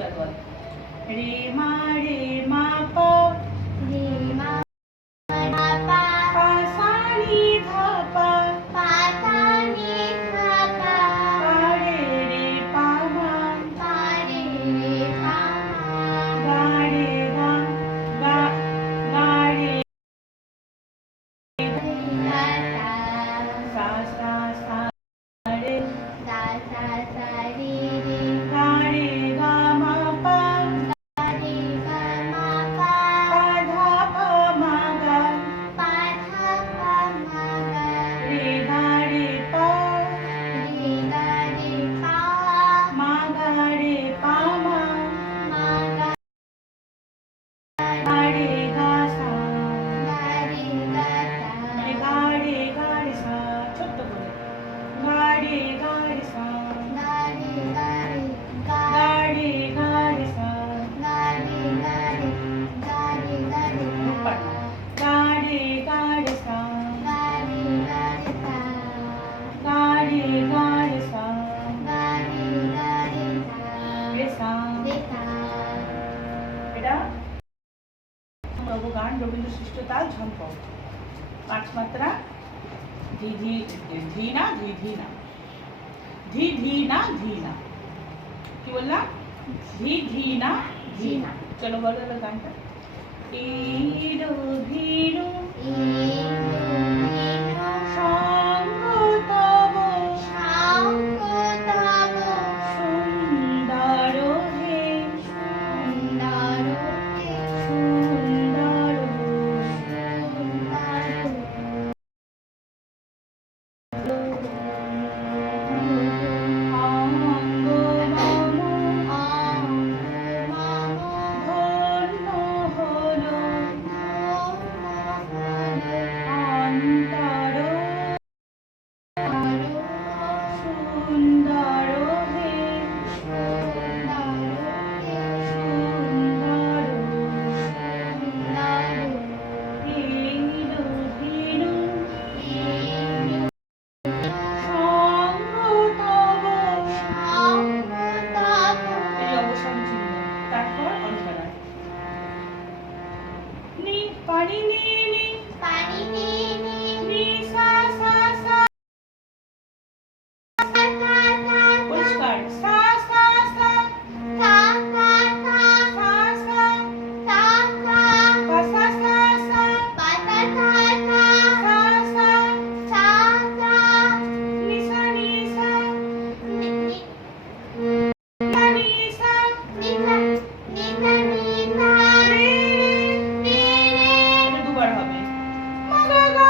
चल बोल रे मा पा रे मा पा पा सा नी धा पा पा सा नी धा पा पा रे पा मा पा रे पा गा रे गा गा गा रे गा सा सा सा रे सा सा सा रे रे गा रे गा मा पा गा रे गा मा पा पा धा पा मा गा पा धा पा मा गा रे गा रे पा रे गा रे पा मा गा रे पा मा मा गा गा रे गा सा गा रे गा सा মানে গা রে সা ছোট্ট করে গা রে সা गा রে गा রে गा গা রে সা गा रे गा रे गा रे गा रे গা রে সা गा रे गा रे सा গা রে সা गा रे गा रे सा রে সা রে সা এটা গান রবীন্দ্র সৃষ্ট তাল ঝম্পক 5 মাত্রা ধি ধি ধি না ধি ধি না ধি ধি না ধি না কি বললাম ধি ধি না ধি না চলো বলো তো গানটা ইরো ধীরো সঙ্গ তব সুন্দর হে সুন্দর অঙ্গ মম ধন্য হলো অন্তর সুন্দর হে সুন্দর ধীরো ধীরো সঙ্গ তব এই অবসান চিহ্ন তারপর অন্তরা নি পানি নি নি নি সা সা সা পরিষ্কার সা সা সা সা সা পা সা সা সা সা সা নি সা নি সা নি সা রে রে এটা দুবার হবে মা গা গা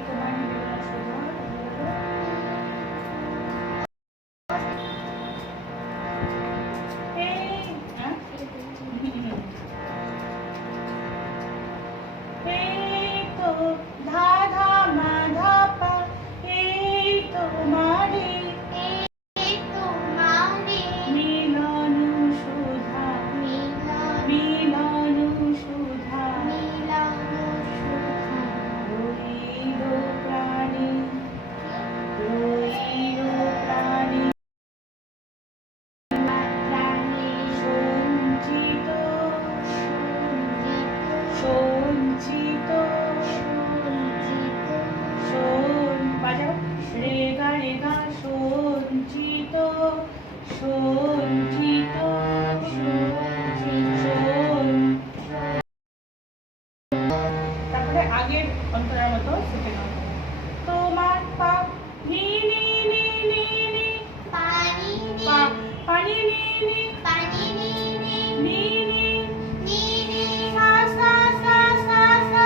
তোমার নিবেদন শোভা এই হ্যাঁ এই তো ধা ধা মা ধা পা এই তোমারে এই তোমারে মিলন সুধা মিলন সুধা মিলন সুধা রইল প্রাণে রইল প্রাণে প্রাণে সঞ্চিত সঞ্চিত সঞ্চিত সঞ্চিত শোন বাজাও রেগা রেগা সঞ্চিত সঞ্চিত শোন তারপরে আগের অন্তরার মতো সেকেন্ড অন্তর তোমার পা নি নি নি নি নি পানি পা পানি নি নি পানি নি নি নি নি নি সা সা সা সা সা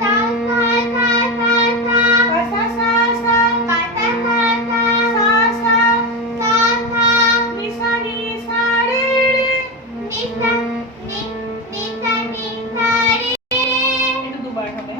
সা সা সা সা সা পা সা সা সা কাটা কাটা সা সা সা সা নি সা রে নিসা নি নিসা নিসা রে এটা দুবার হবে